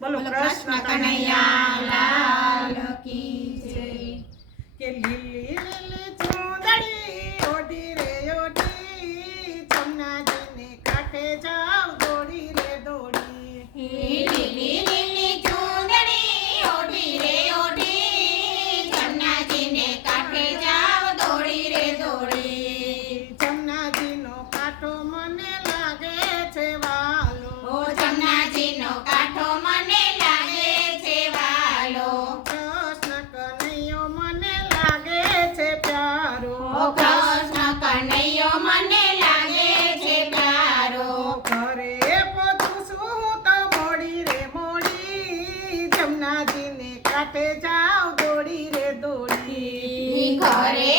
બોલો કૃષ્ણ કનૈયા લાલ કી જય. કે લીલી Hare